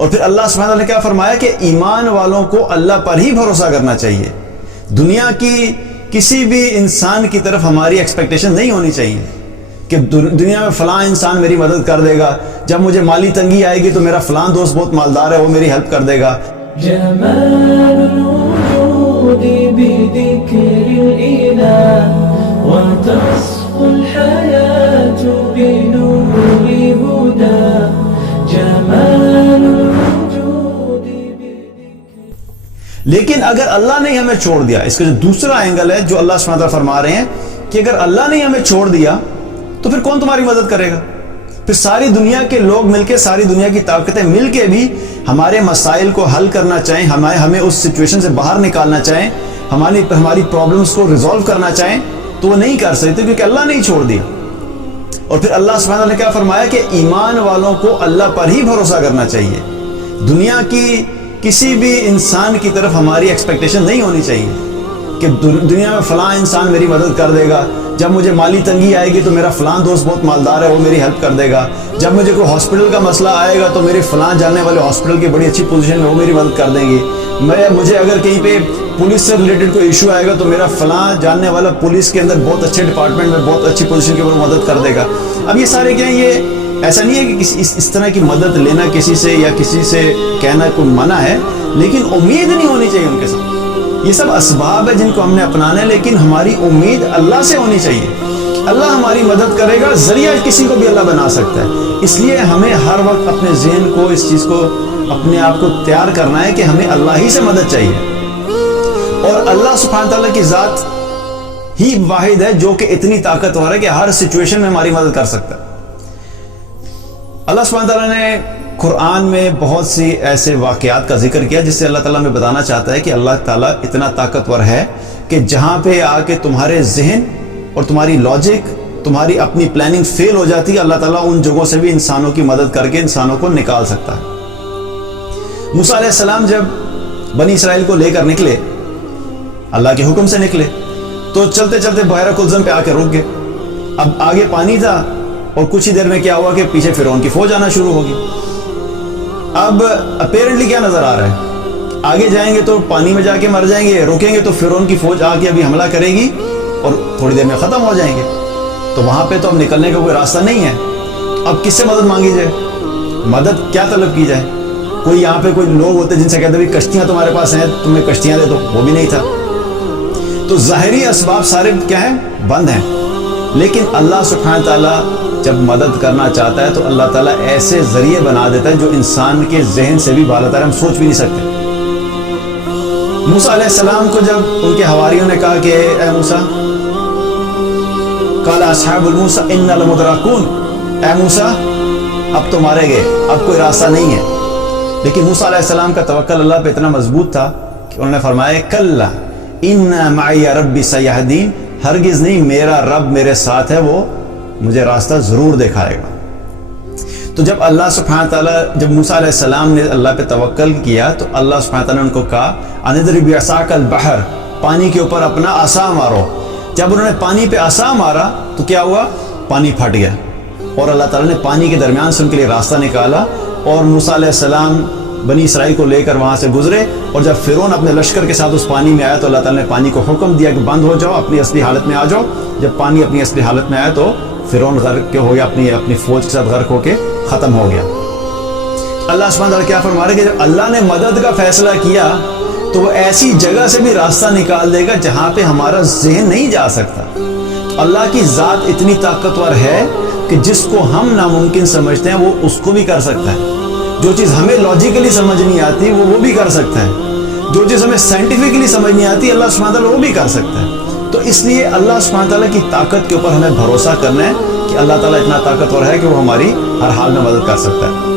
اور پھر اللہ سبحانہ وتعالی نے کیا فرمایا کہ ایمان والوں کو اللہ پر ہی بھروسہ کرنا چاہیے. دنیا کی کسی بھی انسان کی طرف ہماری ایکسپیکٹیشن نہیں ہونی چاہیے کہ دنیا میں فلاں انسان میری مدد کر دے گا، جب مجھے مالی تنگی آئے گی تو میرا فلاں دوست بہت مالدار ہے وہ میری ہیلپ کر دے گا. جمال الوجود بذكر الإله وتصفو الحياة بنور هدى. جمال الوجود لیکن اگر اللہ نے ہمیں چھوڑ دیا، اس کا جو دوسرا اینگل ہے جو اللہ سبحانہ وتعالیٰ فرما رہے ہیں کہ اگر اللہ نے ہمیں چھوڑ دیا تو پھر کون تمہاری مدد کرے گا؟ پھر ساری دنیا کے لوگ مل کے، ساری دنیا کی طاقتیں مل کے بھی ہمارے مسائل کو حل کرنا چاہیں، ہمیں اس سچویشن سے باہر نکالنا چاہیں، ہماری پرابلمس کو ریزالو کرنا چاہیں تو وہ نہیں کر سکتے کیونکہ اللہ نے ہی چھوڑ دیا. اور پھر اللہ سبحانہ نے کیا فرمایا کہ ایمان والوں کو اللہ پر ہی بھروسہ کرنا چاہیے. دنیا کی کسی بھی انسان کی طرف ہماری ایکسپیکٹیشن نہیں ہونی چاہیے کہ دنیا میں فلاں انسان میری مدد کر دے گا، جب مجھے مالی تنگی آئے گی تو میرا فلاں دوست بہت مالدار ہے وہ میری ہیلپ کر دے گا، جب مجھے کوئی ہاسپٹل کا مسئلہ آئے گا تو میری فلاں جاننے والے ہاسپٹل کی بڑی اچھی پوزیشن میں وہ میری مدد کر دیں گی، مجھے اگر کہیں پہ پولیس سے ریلیٹڈ کوئی ایشو آئے گا تو میرا فلاں جاننے والا پولیس کے اندر بہت اچھے ڈپارٹمنٹ میں بہت اچھی پوزیشن کے اوپر مدد کر دے گا. اب یہ سارے کیا ہیں، یہ ایسا نہیں ہے کہ اس طرح کی مدد لینا کسی سے یا کسی سے کہنا کوئی منع ہے، لیکن امید نہیں ہونی چاہیے ان کے ساتھ. یہ سب اسباب ہے جن کو ہم نے اپنانا ہے، لیکن ہماری امید اللہ سے ہونی چاہیے. اللہ ہماری مدد کرے گا، ذریعہ کسی کو بھی اللہ بنا سکتا ہے. اس لیے ہمیں ہر وقت اپنے ذہن کو، اس چیز کو، اپنے آپ کو تیار کرنا ہے کہ ہمیں اللہ ہی سے مدد چاہیے. اور اللہ سبحانہ تعالیٰ کی ذات ہی واحد ہے جو کہ اتنی طاقتور ہے کہ ہر سچویشن میں ہماری مدد کر سکتا ہے. اللہ سبحانہ تعالیٰ نے قرآن میں بہت سی ایسے واقعات کا ذکر کیا جس سے اللہ تعالیٰ میں بتانا چاہتا ہے کہ اللہ تعالیٰ اتنا طاقتور ہے کہ جہاں پہ آ کے تمہارے ذہن اور تمہاری لاجک، تمہاری اپنی پلاننگ فیل ہو جاتی ہے، اللہ تعالیٰ ان جگہوں سے بھی انسانوں کی مدد کر کے انسانوں کو نکال سکتا ہے. موسیٰ علیہ السلام جب بنی اسرائیل کو لے کر نکلے، اللہ کے حکم سے نکلے، تو چلتے چلتے بحیرہ کلزم پہ آ کے رک گئے. اب آگے پانی تھا اور کچھ ہی دیر میں کیا ہوا کہ پیچھے فرعون کی فوج آنا شروع ہوگی. اب اپیرنٹلی کیا نظر آ رہا ہے، آگے جائیں گے تو پانی میں جا کے مر جائیں گے، رکیں گے تو فرعون کی فوج آ کے ابھی حملہ کرے گی اور تھوڑی دیر میں ختم ہو جائیں گے. تو وہاں پہ تو اب نکلنے کا کوئی راستہ نہیں ہے. اب کس سے مدد مانگی جائے، مدد کیا طلب کی جائے؟ کوئی یہاں پہ کوئی لوگ ہوتے جن سے کہتے ہیں کشتیاں تمہارے پاس ہیں، تمہیں کشتیاں دے دو، وہ بھی نہیں تھا. تو ظاہری اسباب سارے کیا ہیں، بند ہیں. لیکن اللہ سبحانہ تعالیٰ جب مدد کرنا چاہتا ہے تو اللہ تعالیٰ ایسے ذریعے بنا دیتا ہے جو انسان کے ذہن سے بھی بالا تر ہم سوچ بھی نہیں سکتے. موسیٰ علیہ السلام کو جب ان کے حواریوں نے کہا کہ اے موسیٰ، قال اصحاب الموسیٰ انا لمدرکون، اے موسیٰ اب تو مارے گئے، اب کوئی راستہ نہیں ہے. لیکن موسیٰ علیہ السلام کا توکل اللہ پہ اتنا مضبوط تھا کہ انہوں نے فرمایا کلا ان معی ربی سیہدین، ہرگز نہیں، میرا رب میرے ساتھ ہے، وہ مجھے راستہ ضرور دکھائے گا. تو جب اللہ سبحانہ تعالیٰ، جب موسیٰ علیہ السلام نے اللہ پہ توکل کیا تو اللہ سبحانہ تعالیٰ نے ان کو کہا اندرب بعصاک البحر، پانی کے اوپر اپنا عصا مارو. جب انہوں نے پانی پہ عصا مارا تو کیا ہوا، پانی پھٹ گیا اور اللہ تعالیٰ نے پانی کے درمیان سے ان کے لیے راستہ نکالا. اور موسیٰ علیہ السلام بنی اسرائیل کو لے کر وہاں سے گزرے، اور جب فرعون اپنے لشکر کے ساتھ اس پانی میں آیا تو اللہ تعالیٰ نے پانی کو حکم دیا کہ بند ہو جاؤ، اپنی اصلی حالت میں آ جاؤ. جب پانی اپنی اصلی حالت میں آیا تو فرعون غرق ہو گیا، اپنی فوج کے ساتھ غرق ہو کے ختم ہو گیا. اللہ سبحانہ تعالیٰ کیا فرما رہے کہ جب اللہ نے مدد کا فیصلہ کیا تو وہ ایسی جگہ سے بھی راستہ نکال دے گا جہاں پہ ہمارا ذہن نہیں جا سکتا. اللہ کی ذات اتنی طاقتور ہے کہ جس کو ہم ناممکن سمجھتے ہیں وہ اس کو بھی کر سکتا ہے. جو چیز ہمیں لاجیکلی سمجھ نہیں آتی وہ بھی کر سکتا ہے. جو چیز ہمیں سائنٹیفکلی سمجھ نہیں آتی اللہ سبحانہ تعالیٰ وہ بھی کر سکتا ہے. تو اس لیے اللہ سبحانہ تعالیٰ کی طاقت کے اوپر ہمیں بھروسہ کرنا ہے کہ اللہ تعالیٰ اتنا طاقتور ہے کہ وہ ہماری ہر حال میں مدد کر سکتا ہے.